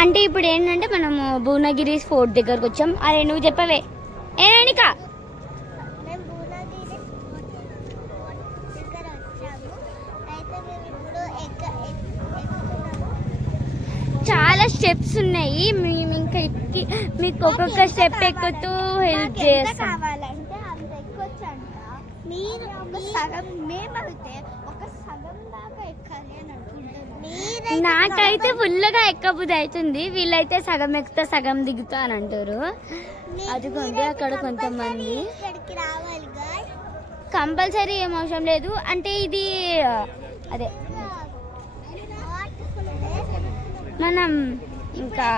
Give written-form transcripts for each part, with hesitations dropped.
అంటే ఇప్పుడు ఏంటంటే మనము భువనగిరి ఫోర్ట్ దగ్గరకు వచ్చాం. అరే నువ్వు చెప్పవే ఏనానికా చాలా స్టెప్స్ ఉన్నాయి. మేము ఇంకా ఎక్కి మీకు ఒక్కొక్క స్టెప్ ఎక్కుతూ హెల్ప్ చేస్తాం. నాకైతే ఫుల్గా ఎక్కబుద్ధి అవుతుంది. వీళ్ళైతే సగం ఎక్కుతా సగం దిగుతా అని అంటారు. అదిగోండి అక్కడ కొంతమంది. కంపల్సరీ ఏం అవసరం లేదు. అంటే ఇది అదే మనం ఇంకా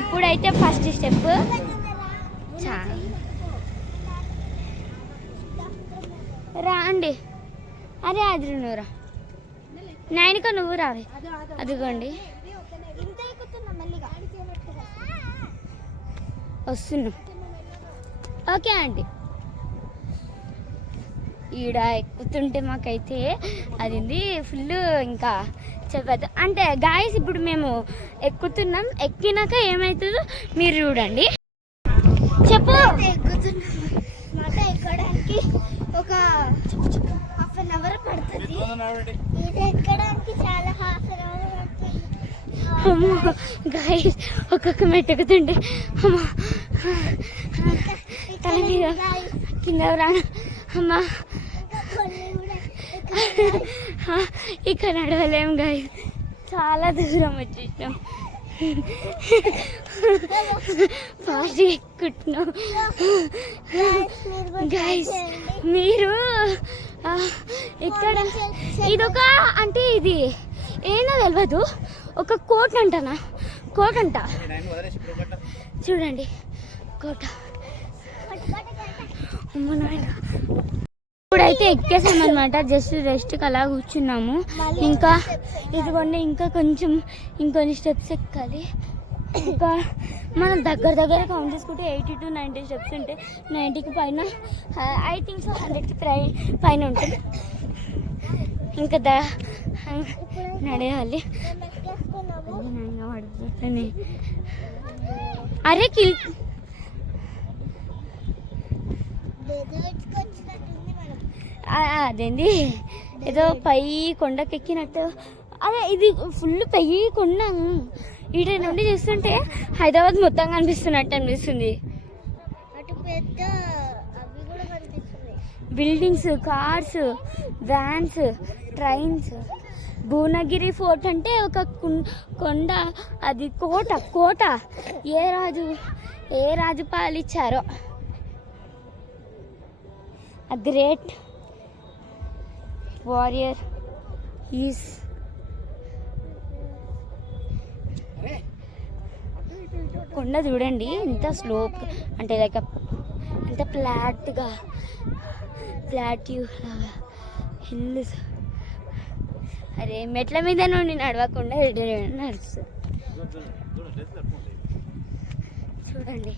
ఇప్పుడైతే ఫస్ట్ స్టెప్ రా అండి. అరే అది నువ్వురా నాయనిక నువ్వు రావే. అదిగోండి వస్తున్నాం. ఓకే అండి. ఈడ ఎక్కుతుంటే మాకైతే అది ఫుల్ ఇంకా చెప్పదు. అంటే గాయస్ ఇప్పుడు మేము ఎక్కుతున్నాం. ఎక్కినాక ఏమవుతుందో మీరు చూడండి. చెప్పు. ఎక్కడానికి ఒక హాఫ్ అన్ అవర్ పడుతుంది. ఇది ఎక్కడానికి చాలా హాఫ్ అన్ అవర్ పడుతుంది. అమ్మో గాయస్ ఒక్కొక్క మెట్టు ఎక్కుతుంటే అమ్మా తల మీద కింద రాను. అమ్మా ఇక్కడ నడవలేం గాయస్. చాలా దూరం వచ్చేసాం. ఫాస్ట్ ఎక్కుతున్నాం గైస్. మీరు ఇక్కడ ఇదొక అంటే ఇది ఏదో తెలియదు. ఒక కోట అంటనా కోట అంట. చూడండి కోట. అమ్మ నాయన ఇప్పుడైతే ఎక్కేసాం అనమాట. జస్ట్ రెస్ట్కి అలా కూర్చున్నాము. ఇంకా ఇదిగోండి ఇంకా కొంచెం ఇంకొన్ని స్టెప్స్ ఎక్కాలి. ఇంకా మనం దగ్గర కౌంట్ చేసుకుంటే 80 to 90 స్టెప్స్ ఉంటాయి. 90కి పైన ఐ థింక్ సో 100కి పైన ఉంటుంది. ఇంకా నడయాలి. పడిపోతానే. అరే అదేంది ఏదో పై కొండకెక్కినట్టు. అదే ఇది ఫుల్ పై కొండ. ఈడ నుండి చూస్తుంటే హైదరాబాద్ మొత్తం కనిపిస్తున్నట్టు అనిపిస్తుంది. Buildings, cars, vans, trains. Bhuvanagiri fort అంటే ఒక కొండ. అది కోట. ఏ రాజు పాలిచ్చారో. A great warrior is కొండ చూడండి ఎంత స్లోప్ అంటే లైక్ ఎంత ఫ్లాట్గా ఫ్లాట్యూ లాగా హిల్స్. అరే మెట్ల మీద నుండి నడవకుండా నడుస్తుంది. చూడండి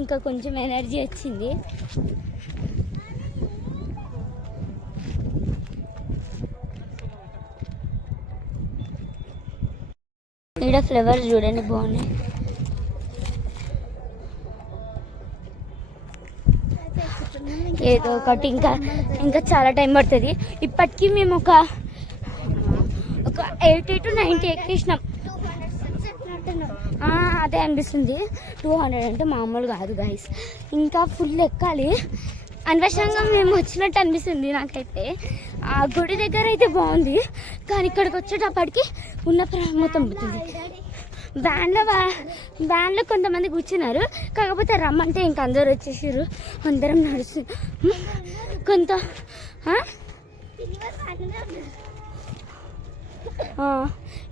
ఇంకా కొంచెం ఎనర్జీ వచ్చింది. ఇక్కడ ఫ్లవర్స్ చూడండి బాగున్నాయి. ఏదో ఒకటి ఇంకా చాలా టైం పడుతుంది. ఇప్పటికీ మేము ఒక 80 to 90 ఎక్కేసినాం. అదే అనిపిస్తుంది. 200 అంటే మామూలు కాదు గైస్. ఇంకా ఫుల్ ఎక్కాలి. అనవసరంగా మేము వచ్చినట్టు అనిపిస్తుంది నాకైతే. ఆ గుడి దగ్గర అయితే బాగుంది, కానీ ఇక్కడికి వచ్చేటప్పటికి ఉన్న మొత్తం పోతుంది. వ్యాన్లో కొంతమంది కూర్చున్నారు. కాకపోతే రమ్మంటే ఇంక అందరు వచ్చేసారు. అందరం నడుస్తుంది. కొంత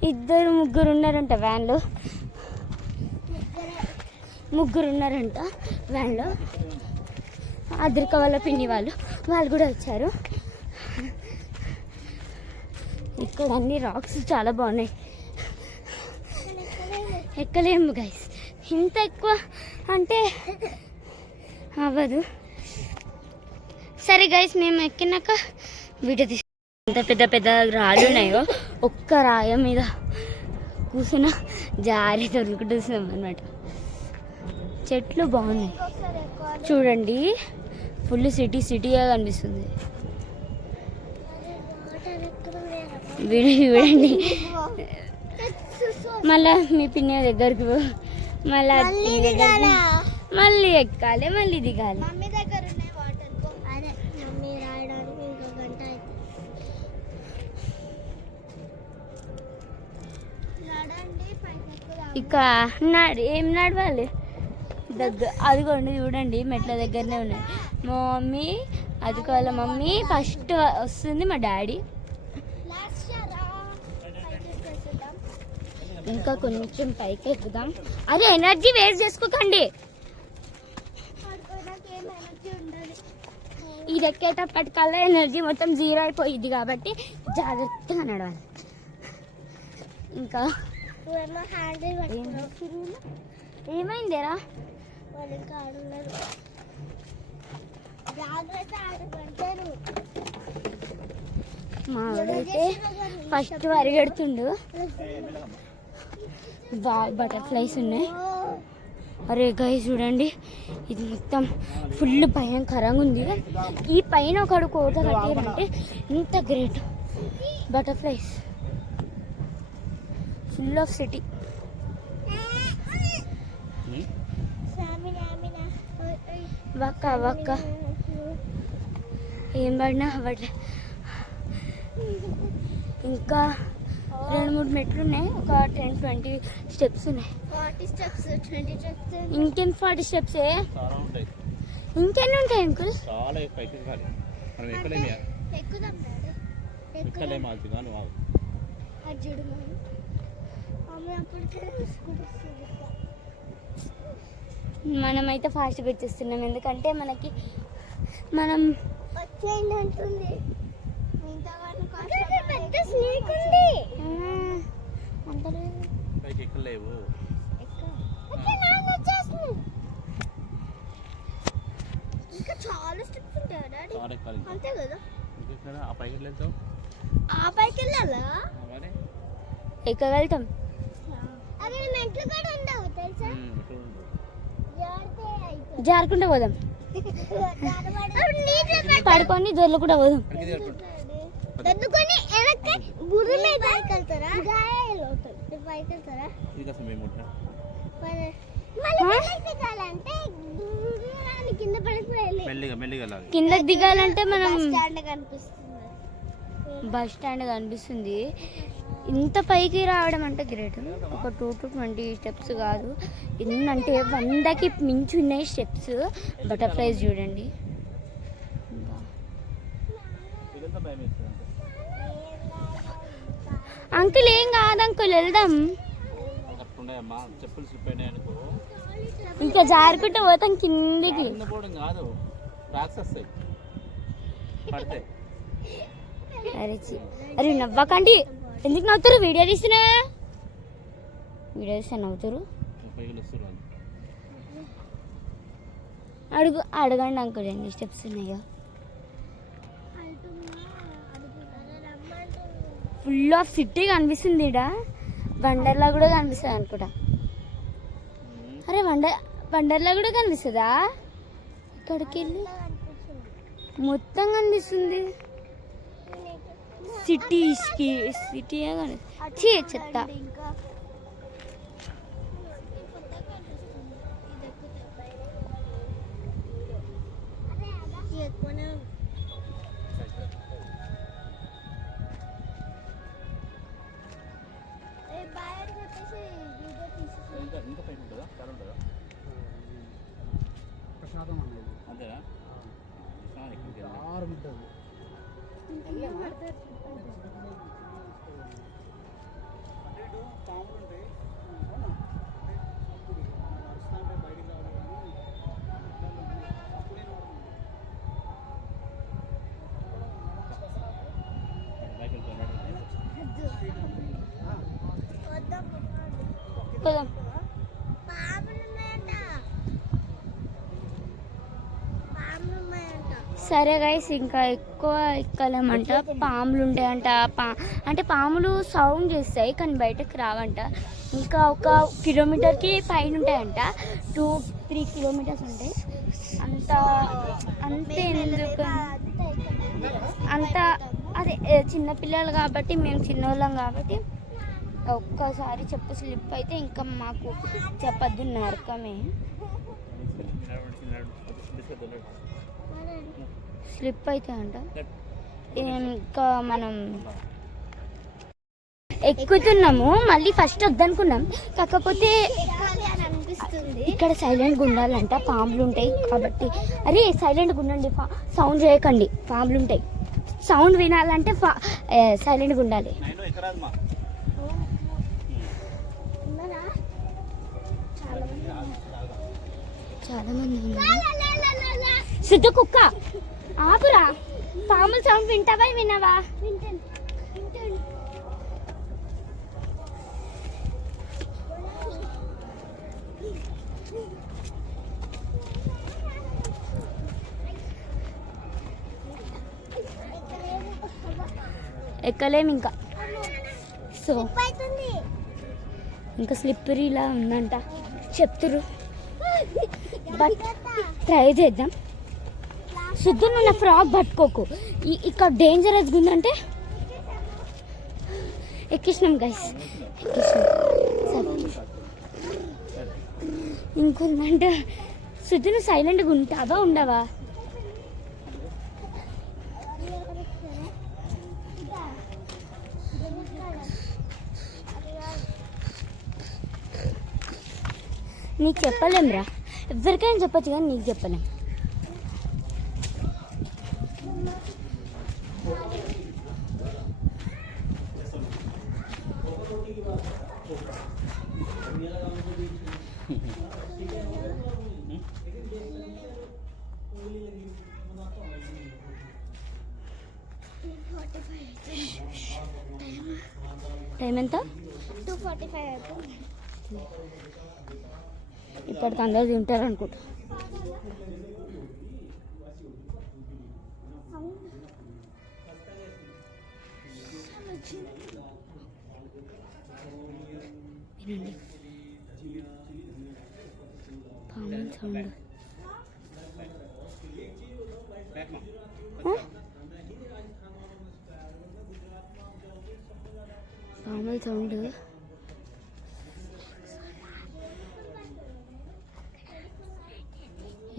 2-3 ఉన్నారంట వ్యాన్లో. 3 ఉన్నారంట వ్యాన్లో. అద్రిక వాళ్ళ పిన్ని వాళ్ళు కూడా వచ్చారు. ఇక్కడ అన్ని రాక్స్ చాలా బాగున్నాయి. ఎక్కలేము గైస్. ఇంత ఎక్కువ అంటే అవ్వదు. సరే గైస్ మేము ఎక్కినాక వీటి ఎంత పెద్ద పెద్ద రాళ్ళు ఉన్నాయో ఒక్క రాయ మీద కూర్చున్న జారి దొరుకుతున్నాం అనమాట. చెట్లు బాగున్నాయి చూడండి, ఫుల్ సిటీగా కనిపిస్తుంది. చూడండి మళ్ళా మీ పిన్ని దగ్గరికి మళ్ళీ మళ్ళీ ఎక్కాలి, మళ్ళీ దిగాలి. ఇక ఏం నడవాలి అదిగోండి చూడండి, మెట్ల దగ్గరనే ఉన్నాయి. మా మమ్మీ వాళ్ళ మమ్మీ ఫస్ట్ వస్తుంది, మా డాడీ. ఇంకా కొంచెం పైకి ఎక్కుదాం. అరే ఎనర్జీ వేస్ట్ చేసుకోకండి. ఇది ఎక్కేటప్పటికల్లా ఎనర్జీ మొత్తం జీరో అయిపోయింది కాబట్టి జాగ్రత్తగా నడవాలి. ఇంకా ఏమైందేరా? మా వాడైతే ఫస్ట్ పరిగెడుతుండు. బటర్ఫ్లైస్ ఉన్నాయి. అరే గైస్ చూడండి, ఇది మొత్తం ఫుల్ భయంకరంగా ఉంది. ఈ పైన ఒకడు కోట కట్టారంటే ఇంత great. Butterflies full of city. వక్క ఏం పడినా పడ్డా. ఇంకా 2-3 మెట్లు ఉన్నాయి. ఒక 10-20 స్టెప్స్ ఉన్నాయి. 40 స్టెప్స్ 20 స్టెప్స్ ఇంకేం 40 స్టెప్స్ ఇంకెన్ని ఉంటాయి అంకుల్? చాలా ఎక్కాలి. మనం ఎక్కలేమే. ఎక్కుదాం డాడీ. ఎక్కలేమ అది గాను ఆగు. అజ్జుడు మమ్మీ అప్పటికే మనమైతే ఫాస్ట్ పెట్టేస్తున్నాం, ఎందుకంటే మనం వచ్చేయండి అంటుంది. పెద్ద స్నేక్ ఉంది. ఇంకా చాలా స్టెప్స్ ఉంటాయి డాడీ. అంతే కదా? ఆ పైకి వెళ్ళాలా? ఎక్కడ వెళ్తాం? అరే మెట్లు కూడా ఉండవు తెలుసా? జారుకుంటూ పోదాం. పడుకొని దొర్లు కూడా పోదాం. కింద దిగాలంటే మనం బస్ స్టాండ్ కనిపిస్తుంది. ఇంత పైకి రావడం అంటే గ్రేట్. ఒక 2-20 స్టెప్స్ కాదు, ఎన్నంటే 100కి మించి ఉన్నాయి స్టెప్స్. బటర్ఫ్లైస్ చూడండి. అంకుల్ ఏం కాదు అంకుల్, వెళ్దాం. ఇంకా జారుకుంటూ పోతాం కిందికి. అరే నవ్వకండి, ఎందుకు నవ్వుతారు? వీడియో తీస్తే నవ్వుతారు. అడగండి అంకుల్ ఎన్ని స్టెప్స్ ఉన్నాయో. ఫుల్ ఆఫ్ సిటీ కనిపిస్తుంది. ఇక్కడ వండర్లా కూడా కనిపిస్తుంది అనుకుంటా. అరే వండర్లా కూడా కనిపిస్తుందా? ఇక్కడికి వెళ్ళి మొత్తం కనిపిస్తుంది. సిటీ చెత్త. అంతేనా? సరే గైస్, ఇంకా ఎక్కువ ఎక్కలేమంట. పాములు ఉంటాయంట. అంటే పాములు సౌండ్ చేస్తాయి కానీ బయటకు రావంట. ఇంకా 1 కిలోమీటర్కి పైన ఉంటాయంట. 2-3 కిలోమీటర్స్ ఉంటాయి. అంతే ఎందుకు అంత అదే చిన్నపిల్లలు కాబట్టి, మేము చిన్నోళ్ళం కాబట్టి ఒక్కసారి చెప్పు స్లిప్ అయితే ఇంకా మాకు చెప్పద్దు, నరకమే. స్లిప్ అయితే అంట. ఇంకా మనం ఎక్కుతున్నాము. మళ్ళీ ఫస్ట్ వద్దనుకున్నాం, కాకపోతే ఇక్కడ సైలెంట్గా ఉండాలంట. పాములు ఉంటాయి కాబట్టి. అరే సైలెంట్గా ఉండండి, సౌండ్ చేయకండి. పాములు ఉంటాయి, సౌండ్ వినాలంటే సైలెంట్గా ఉండాలి. చాలా మంది ఉన్నారు. సిద్ధు కుక్క ఆపురా. పాముల సౌండ్ వింటావా వినవా? ఎక్కలేము ఇంకా. సో ఇంకా స్లిప్పరీలా ఉందంట చెప్తురు. బట్ ట్రై చేద్దాం. సిద్ధు నువ్వు నా ఫ్రాక్ పట్టుకోకు, ఇక్కడ డేంజరస్గా ఉందంటే. ఎక్కించినాం గైస్, ఇంకొందంటే. సిద్ధు నువ్వు సైలెంట్గా ఉంటావా ఉండవా? నీకు చెప్పలేంరా, ఎవరికైనా చెప్పచ్చు కానీ నీకు చెప్పలేం. టైం ఎంత? 2:45 అవుతుంది. ఇక్కడికి అందరు తింటారు అనుకుంటా. వినండి పాముల సౌండ్. పాముల సౌండ్.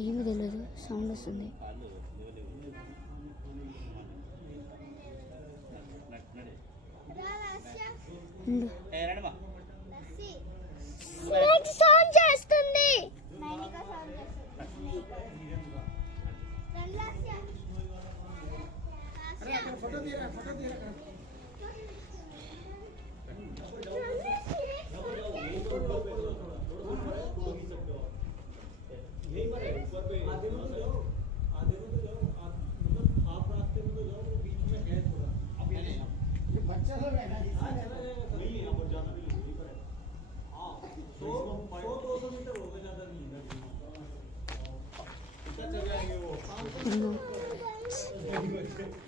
ఏమి తెలియదు, సౌండ్ వస్తుంది. సౌండ్ చేస్తుంది.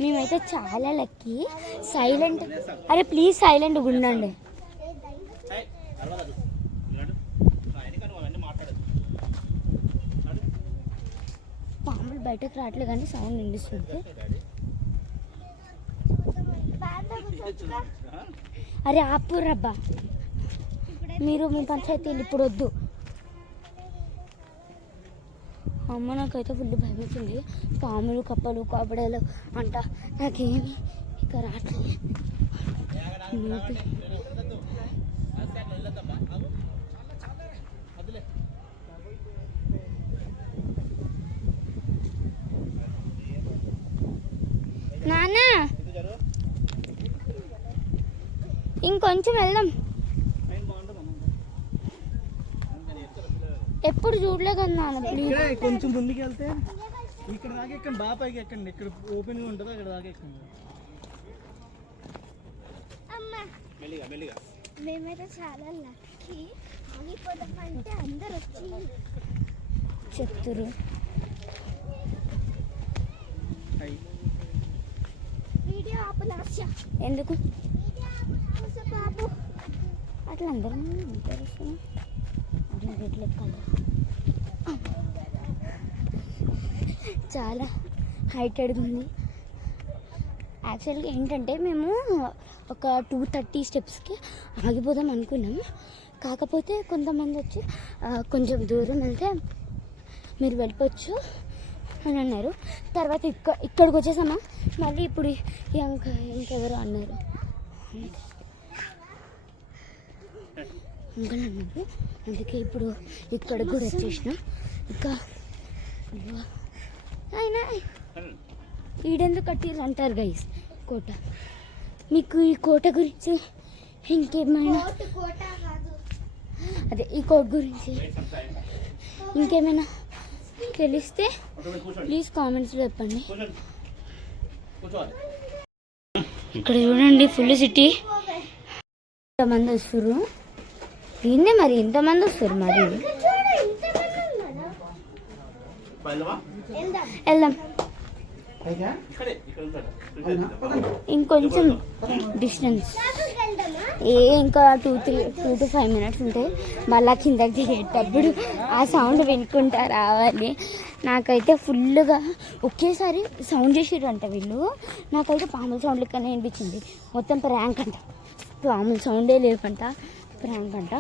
మేమైతే చాలా లక్కీ. సైలెంట్. అరే ప్లీజ్ సైలెంట్గా ఉండండి. పాములు బయటకు రావట్లేదు కానీ సౌండ్ వినిపిస్తుంది. అరే ఆపు రబ్బా, మీరు మీ పంచాయతీలు ఇప్పుడు వద్దు. అమ్మ నాకైతే ఫుల్ భయం అవుతుంది. పాములు కప్పలు కాపడాలు అంట. నాకేమి ఇక రావట్లేదు. నాన్న ఇంకొంచెం వెళ్దాం. ఎప్పుడు చూడలే కదా నాన్న. ప్లీజ్ కొంచెం ముందుకు వెళ్తే ఇక్కడ దాకా ఎక్కండి, బాగా పైకి ఎక్కండి. ఇక్కడ ఓపెన్గా ఉంటుందో అక్కడ దాకా ఎక్కండి. మేమైతే చాలా లక్కీ. ఆగిపోదామంటే అందరు వచ్చి చెప్తురు. వీడియో ఆపనాశ ఎందుకు బాబు అట్లా అందరం ఎట్లెక్కాలి చాలా హైటెడ్గా ఉంది. యాక్చువల్గా ఏంటంటే మేము ఒక 230 స్టెప్స్కి ఆగిపోదాం అనుకున్నాం. కాకపోతే కొంతమంది వచ్చి కొంచెం దూరం వెళ్తే మీరు వెళ్ళిపోవచ్చు అని అన్నారు. తర్వాత ఇక్కడికి వచ్చేసామా మళ్ళీ ఇప్పుడు ఇంకెవరు అన్నారు అంకుల్ అన్నారు. అందుకే ఇప్పుడు ఇక్కడికి కూడా వచ్చేసినాం. ఇంకా అయినా ఈడెందుకు కట్టిర్రు అంటారు గైస్ కోట. మీకు ఈ కోట గురించి ఇంకేమైనా అదే ఈ కోట గురించి ఇంకేమైనా తెలిస్తే ప్లీజ్ కామెంట్స్లో చెప్పండి. ఇక్కడ చూడండి ఫుల్ సిటీ. ఇంతమంది వస్తారు దీన్నే మరి ఇంతమంది వస్తారు మరి వెళ్దాం. ఇంకొంచెం డిస్టెన్స్ ఇంకా 2 to 5 minutes ఉంటాయి. మళ్ళా కిందకి దిగేటప్పుడు ఆ సౌండ్ వినుకుంటా రావాలి. నాకైతే ఫుల్గా ఒకేసారి సౌండ్ చేసిరంట వీళ్ళు. నాకైతే పాముల సౌండ్ లెక్కనే అనిపించింది. మొత్తం ప్రాంక్ అంట, పాముల సౌండే లేకంట, ప్రాంక్ అంట.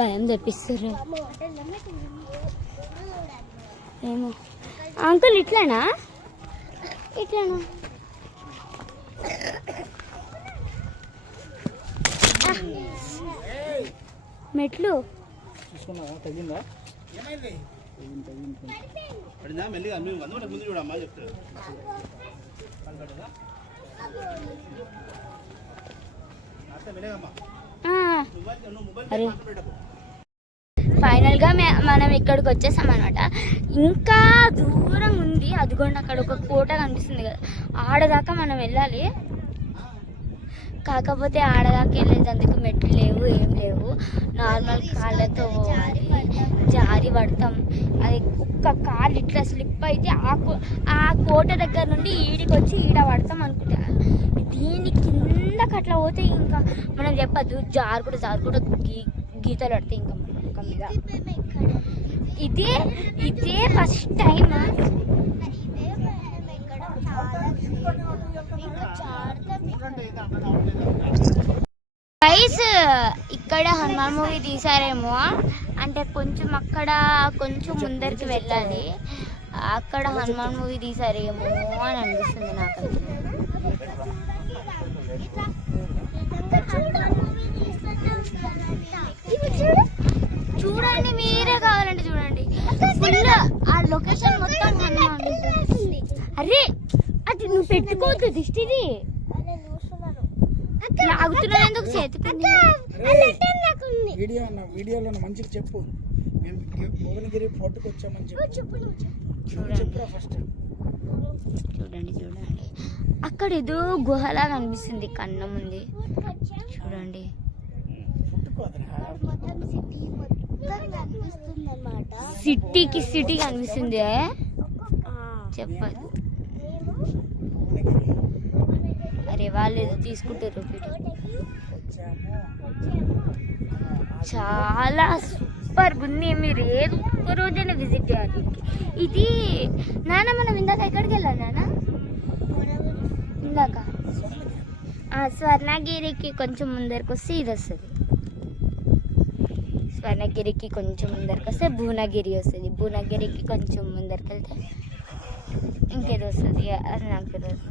భయం తెప్పిస్తారు ఏమో. అంకుల్ ఇట్లానా మెట్లు అరే ఫైనల్గా మనం ఇక్కడికి వచ్చేసాం అనమాట. ఇంకా దూరం ఉంది, అదిగోండి అక్కడ ఒక కోట కనిపిస్తుంది కదా, ఆడదాకా మనం వెళ్ళాలి. కాకపోతే ఆడదాకా వెళ్ళేందుకు మెట్లు లేవు, ఏం లేవు. నార్మల్ కాళ్ళతో పోవాలి, జారి పడతాం. అది ఒక్క కాళ్ళు ఇట్లా స్లిప్ అయితే ఆ కోట దగ్గర నుండి ఈడికి వచ్చి ఈడ పడతాం అనుకుంటా. దీని కిందకి అట్లా పోతే ఇంకా మనం చెప్పద్దు, జారుకుంటూ గీతలు పడతాయి ఇంకా ముఖం మీద. ఇదే ఫస్ట్ టైం గైస్. ఇక్కడ హనుమాన్ మూవీ తీసారేమో అంటే కొంచెం అక్కడ కొంచెం ముందరికి వెళ్ళాలి, అక్కడ హనుమాన్ మూవీ తీసారేమో అని అనిపిస్తుంది నాకైతే. చూడండి, మీరే కావాలంటే చూడండి. ఫుల్ ఆ లొకేషన్ మొత్తం అరే అది నువ్వు పెట్టుకోవద్దు దిష్టిది. లాగుతున్నా ఎందుకు చేతికి? వీడియోలో మంచిగా చెప్పు. మేము భువనగిరి ఫోర్ట్కి వచ్చామని చెప్పు. ఫస్ట్ చూడండి అక్కడ ఏదో గుహలాగా అనిపిస్తుంది, కన్నం ఉంది చూడండి. సిటీ కనిపిస్తుంది చెప్పదు. అరే వాళ్ళు ఏదో తీసుకుంటారు. చాలా సూపర్ ఉంది, మీరు ఏదో ఒక్క రోజైనా విజిట్ చేయాలి. ఇది నాన్న మనం ఇందాక ఎక్కడికి వెళ్ళాలి నాన్న? ఇందాక స్వర్ణగిరికి కొంచెం ముందరికి వస్తే ఇది వస్తుంది. స్వర్ణగిరికి కొంచెం ముందరికి వస్తే భువనగిరి వస్తుంది. భువనగిరికి కొంచెం ముందరికి వెళ్తే ఇంకేదో వస్తుంది, అది నాకు తెలియదు.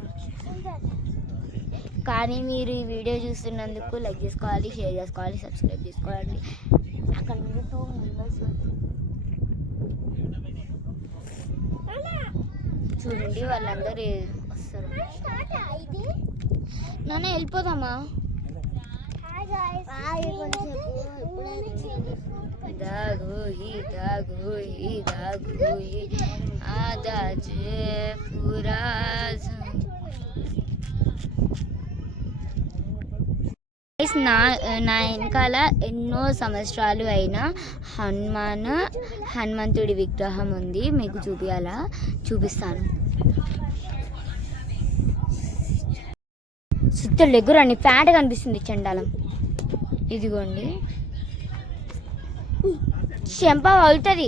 కానీ మీరు ఈ వీడియో చూస్తున్నందుకు లైక్ చేసుకోవాలి, షేర్ చేసుకోవాలి, సబ్స్క్రైబ్ చేసుకోవాలి. అక్కడ నుండి 2 మెంబర్స్ చూడండి, వాళ్ళందరూ వస్తారు. నాన్న వెళ్ళిపోదామా? పూరా Guys, నా వెనకాల ఎన్నో సంవత్సరాలు అయిన హనుమంతుడి విగ్రహం ఉంది. మీకు చూపిస్తాను. చిత్తలు ఎగురండి, ఫ్యాట్ కనిపిస్తుంది చండాలం. ఇదిగోండి, చెంప అవుతుంది.